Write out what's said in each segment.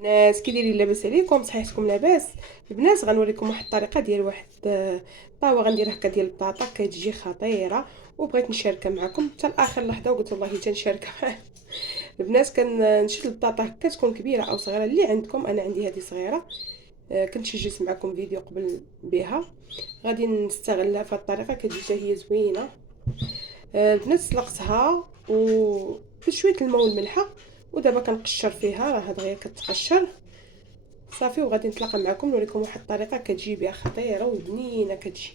ناس كي دايرين لاباس عليكم؟ صحيحتكم لاباس؟ البنات غنوريكم واحد الطريقه ديال واحد طاوه غندير هكا ديال البطاطا كتجي خطيره، وبغيت نشاركها معكم حتى لاخر لحظه، وقلت والله تنشاركها معكم. البنات كنشد البطاطا هكا تكون كبيره او صغيره اللي عندكم، انا عندي هذه صغيره. كنت سجلت معكم فيديو قبل بها، غادي نستغلها في هذه الطريقه كتجي حتى هي زوينه. البنات سلقتها و بشويه الماء والملحه، ودابا كنقشر فيها، راه دغيا كتقشر صافي. وغادي نتلاقى معكم نوريكم واحد الطريقه كتجي بها خطيره وبنينه كتجي.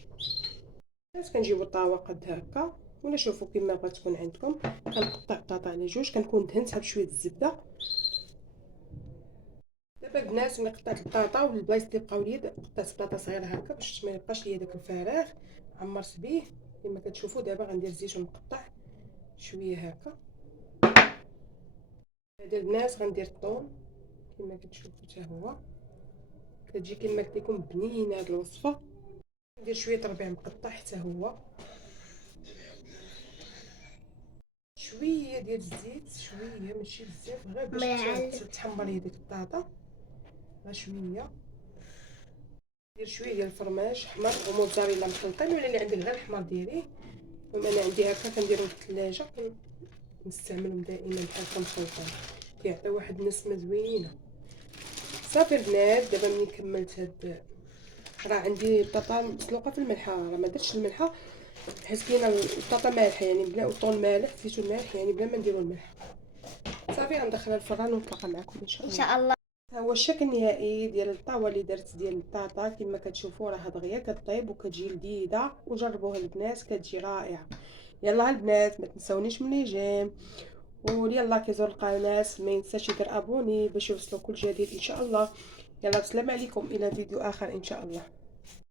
بس كنجيبوا الطاوه قد هكا، ولا شوفوا كما بغات تكون عندكم. كنقطع البطاطا على جوج، كنكون دهنتها بشويه الزبده. دابا البنات ملي قطعت البطاطا والبلايص اللي بقاو لي قطعت بطاطا صغيره هكا باش ما يبقاش ليا داك الفراغ، عمرت به كما كتشوفوا. دابا غندير الزيتون مقطع شويه هكا. هذا البنات غندير الثوم كما كتشوفوا حتى هو، كتجي كما قلت لكم بنينه هاد الوصفه. ندير شويه ربيع مقطع حتى هو، شويه ديال الزيت، شويه ماشي بزاف، غير باش تحمر لي ديك البطاطا، غير شويه. ندير شويه ديال الفرماج حمر وموتزاريلا مخلطين، ولا اللي عندك غير الحمر ديريه. المهم انا عندي هكا كنديرهم في الثلاجه، كنستعملهم دائما بحال هكا مخلطين، كيعطي واحد النسمه زوينه. صافي البنات دابا ملي كملت هاد، راه عندي البطاطا مسلوقه في الملحه، راه ما درتش الملحه حيت كاينه البطاطا مالحه يعني بلا وطون مالح زيتون مالح يعني بلا ما نديرو الملح. صافي غندخلها الفران ونتلاقى معكم ان شاء الله. ها هو الشكل النهائي ديال الطاوه اللي درت ديال البطاطا، كما كتشوفوا راه دغيا كطيب وكتجي لذيذه، وجربوها البنات كتجي رائعه. يلا البنات ما تنسونيش من الجيم، ويلا كيزور القناه ما ينساش يدير ابوني باش يوصلوا كل جديد ان شاء الله. يلا بسلام عليكم، الى فيديو اخر ان شاء الله.